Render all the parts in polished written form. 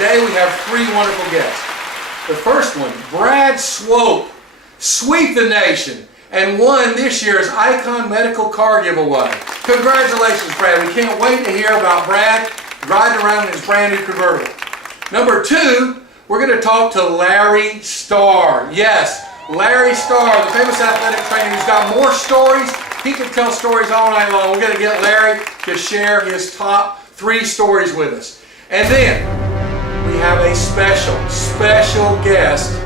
today we have three wonderful guests. The first one, Brad Swope, sweep the nation, and won this year's Icon Medical Car Giveaway. Congratulations, Brad. We can't wait to hear about Brad riding around in his brand new convertible. Number two, we're going to talk to Larry Starr. Yes, Larry Starr, the famous athletic trainer who's got more stories. He can tell stories all night long. We're going to get Larry to share his top 3 stories with us. And then we have a special guest.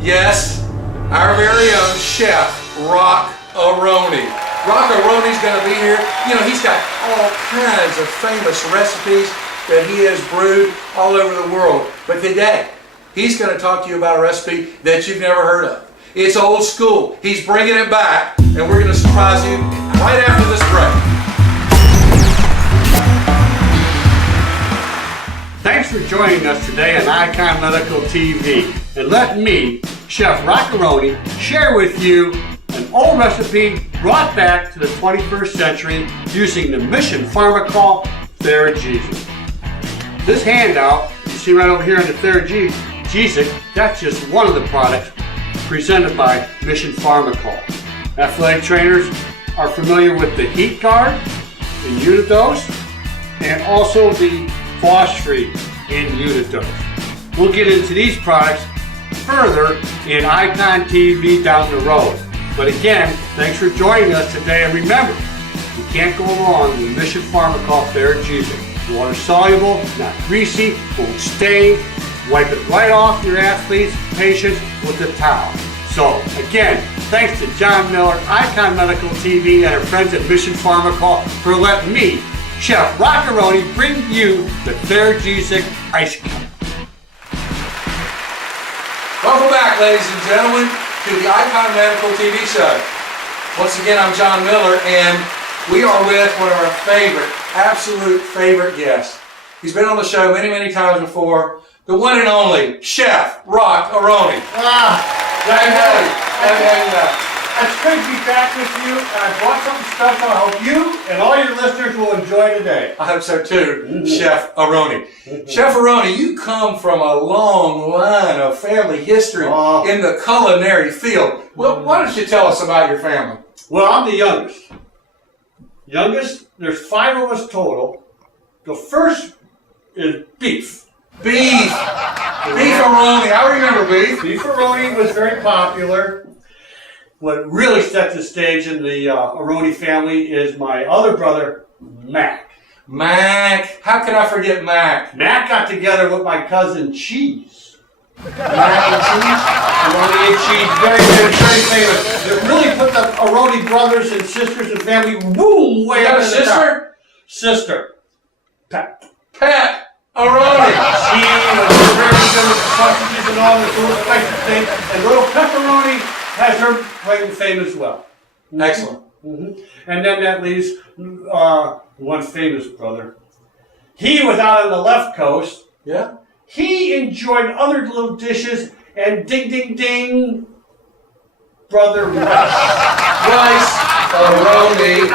Yes, our very own chef, Roni. Roni's going to be here. You know, he's got all kinds of famous recipes that he has brewed all over the world. But today, he's going to talk to you about a recipe that you've never heard of. It's old school. He's bringing it back, and we're going to surprise you right after this break. Thanks for joining us today on Icon Medical TV. And let me, Chef Roni, share with you an old recipe brought back to the 21st century using the Mission Pharmacol Theragesic. This handout, you see right over here in the Theragesic, that's just one of the products presented by Mission Pharmacol. Athletic trainers are familiar with the Heat Guard in Unidose and also the Phosphate in Unidose. We'll get into these products further in Icon TV down the road. But again, thanks for joining us today, and remember, you can't go wrong with Mission Pharmacol Theragesic. Water soluble, not greasy, won't stain. Wipe it right off your athletes, patients with a towel. So again, thanks to John Miller, Icon Medical TV, and our friends at Mission Pharmacol for letting me, Chef Roni, bring you the Theragesic Ice Cup. Welcome back, ladies and gentlemen, to the Icon Medical TV show. Once again, I'm John Miller, and we are with one of our absolute favorite guests. He's been on the show many times before. The one and only Chef Roni. It's great to be back with you, and I brought something special I hope you and all your listeners will enjoy today. I hope so too, Chef Roni. Chef Roni, you come from a long line of family history in the culinary field. Well, why don't you tell us about your family? Well, I'm the youngest. There's 5 of us total. The first is beef. Beef Roni. I remember beef. Beef Roni was very popular. What really set the stage in the Roni family is my other brother, Mac. Mac. How could I forget Mac? Mac got together with my cousin Cheese. Mac and cheese? Roni and Cheese, very famous. It really put the Roni brothers and sisters and family way up in the top. Sister. Pep. Roni. She was very good with the sausages and all this little spicy thing. And little pepperoni has her claim to fame as well. Excellent. And then that leaves one famous brother. He was out on the left coast. Yeah. He enjoyed other little dishes, and ding, brother Rice. Roni. I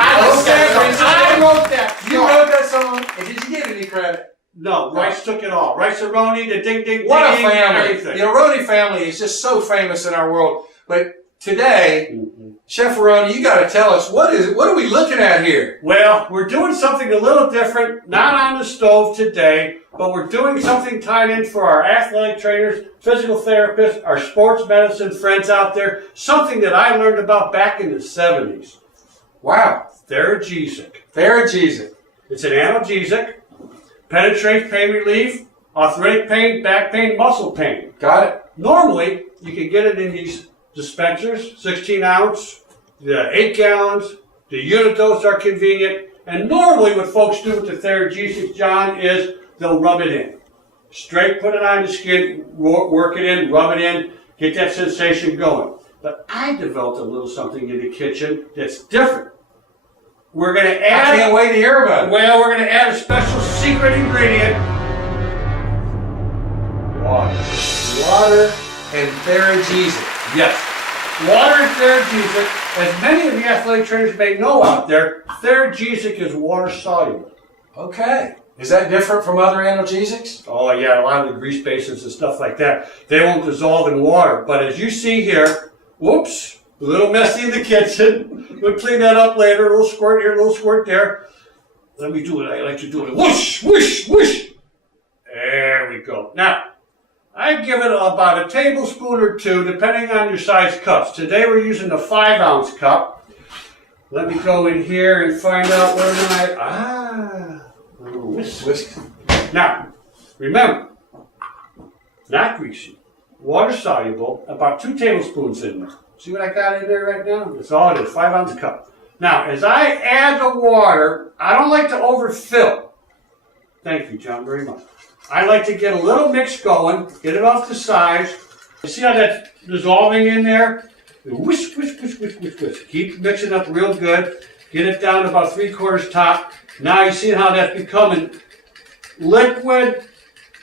wrote that. You wrote that song, and did you get any credit? No, Rice took it all. Rice and Roni, the ding, what a family. Everything. The Roni family is just so famous in our world. But today, Chef Roni, you got to tell us, what are we looking at here? Well, we're doing something a little different, not on the stove today, but we're doing something tied in for our athletic trainers, physical therapists, our sports medicine friends out there, something that I learned about back in the 70s. Wow. Theragesic. It's an analgesic, penetrates pain relief, arthritic pain, back pain, muscle pain. Got it. Normally, you can get it in these dispensers, 16 ounce, the 8 gallons, the Unidose are convenient, and normally what folks do with the Theragesic, John, is they'll rub it in. Straight put it on the skin, work it in, rub it in, get that sensation going. But I developed a little something in the kitchen that's different. We're going to add... I can't wait to hear about it. Well, we're going to add a special secret ingredient. Water and Theragesic. Yes. Water and Theragesic. As many of the athletic trainers may know out there, Theragesic is water soluble. Okay. Is that different from other analgesics? Oh yeah, a lot of the grease bases and stuff like that, they won't dissolve in water. But as you see here, whoops, a little messy in the kitchen. We'll clean that up later. A little squirt here, a little squirt there. Let me do what I like to do. Whoosh, whoosh, whoosh. There we go. Now, I give it about a tablespoon or two, depending on your size cups. Today we're using the 5-ounce cup. Let me go in here and find out where my whisk. Now, remember, not greasy, water soluble, about 2 tablespoons in there. See what I got in there right now? That's all it is, 5-ounce cup. Now, as I add the water, I don't like to overfill. Thank you, John, very much. I like to get a little mix going, get it off the sides. You see how that's dissolving in there? Whisk, whisk, whisk, whisk, whisk, whisk. Keep mixing up real good. Get it down to about 3/4 top. Now you see how that's becoming liquid,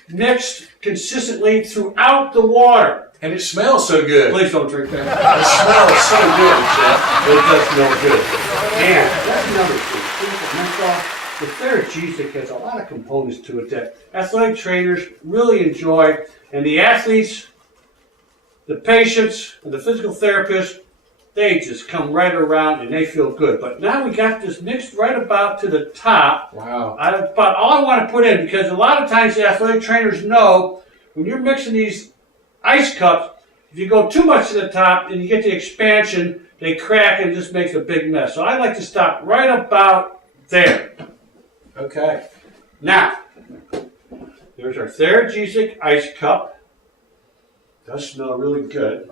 mixed consistently throughout the water. And it smells so good. Please don't drink that. It smells so good, Chef. It does smell good. And that's another thing. The Theragesic has a lot of components to it that athletic trainers really enjoy. And the athletes, the patients, and the physical therapists, they just come right around and they feel good. But now we got this mixed right about to the top. Wow. About all I want to put in, because a lot of times the athletic trainers know when you're mixing these ice cups, if you go too much to the top and you get the expansion, they crack and it just makes a big mess. So I like to stop right about there. Okay. Now, there's our Theragesic ice cup. Does smell really good.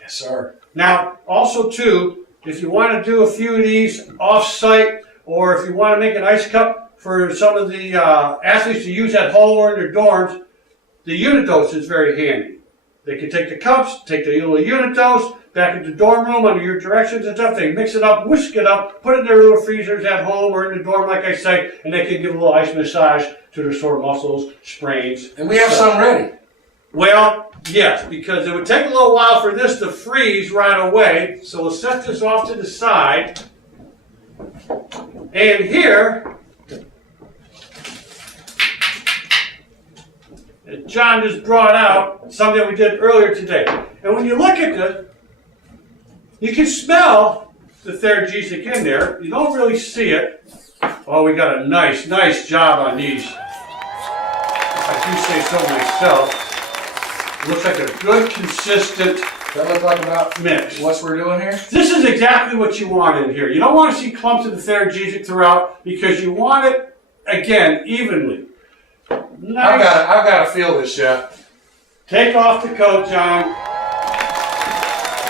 Yes, sir. Now, also too, if you want to do a few of these off-site, or if you want to make an ice cup for some of the athletes to use at home or in their dorms, the unit dose is very handy. They can take the cups, take the little unit dose, back in the dorm room under your directions and stuff. They mix it up, whisk it up, put it in their little freezers at home or in the dorm, like I say, and they can give a little ice massage to their sore muscles, sprains. And we have some ready. Well, yes, because it would take a little while for this to freeze right away. So we'll set this off to the side. And here, John just brought out something that we did earlier today. And when you look at this, you can smell the Theragesic in there. You don't really see it. Oh, we got a nice job on these. I do say so myself. It looks like a good, consistent That look like about mix. what we're doing here? This is exactly what you want in here. You don't want to see clumps of the Theragesic throughout because you want it, again, evenly. Nice. I've got to feel this, Chef. Take off the coat, John.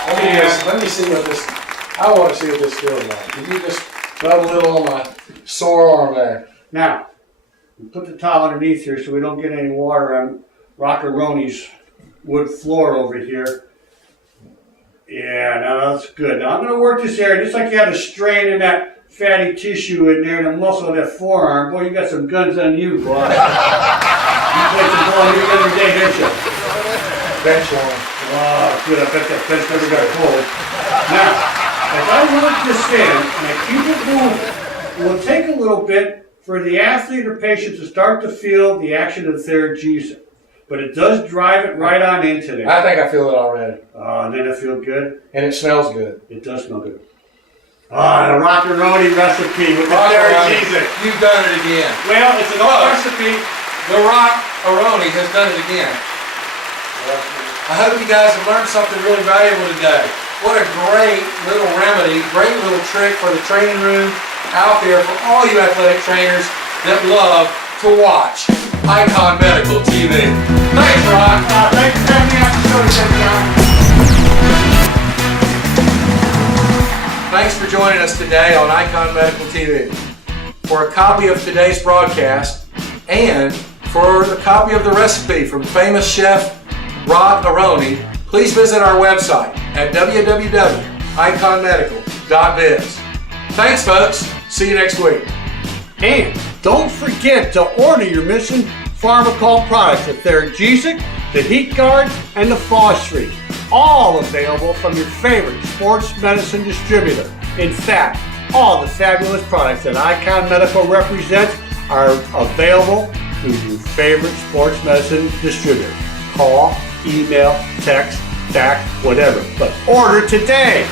Let me see what this, I want to see what this feels like. Can you just rub a little on my sore arm there? Now, we put the towel underneath here so we don't get any water on Roni's wood floor over here. Yeah, now that's good. Now I'm going to work this area just like you had a strain in that fatty tissue in there and the muscle of that forearm. Boy, you got some guns on you, boy. You played some ball here the other day, didn't you? Bench one. Oh, good. I bet that bench never got cold. Now, as I work this in and I keep it moving, it will take a little bit for the athlete or patient to start to feel the action of the Theragesic. But it does drive it right on into there. I think I feel it already. Did it feel good? And it smells good. It does smell good. The Roni recipe with the Theragesic. You've done it again. Well, it's an old recipe. The Roni has done it again. I hope you guys have learned something really valuable today. What a great little remedy, great little trick for the training room out there for all you athletic trainers that love to watch Icon Medical TV. Thanks, Ron. Thanks for having me on the show today, John. Thanks for joining us today on Icon Medical TV. For a copy of today's broadcast and for a copy of the recipe from famous chef Roni, please visit our website at www.iconmedical.biz. Thanks, folks. See you next week. And don't forget to order your Mission Pharmacol products, the Theragesic, the Heat Guard, and the Phosphate. All available from your favorite sports medicine distributor. In fact, all the fabulous products that Icon Medical represents are available through your favorite sports medicine distributor. Call, email, text, fax, whatever. But order today.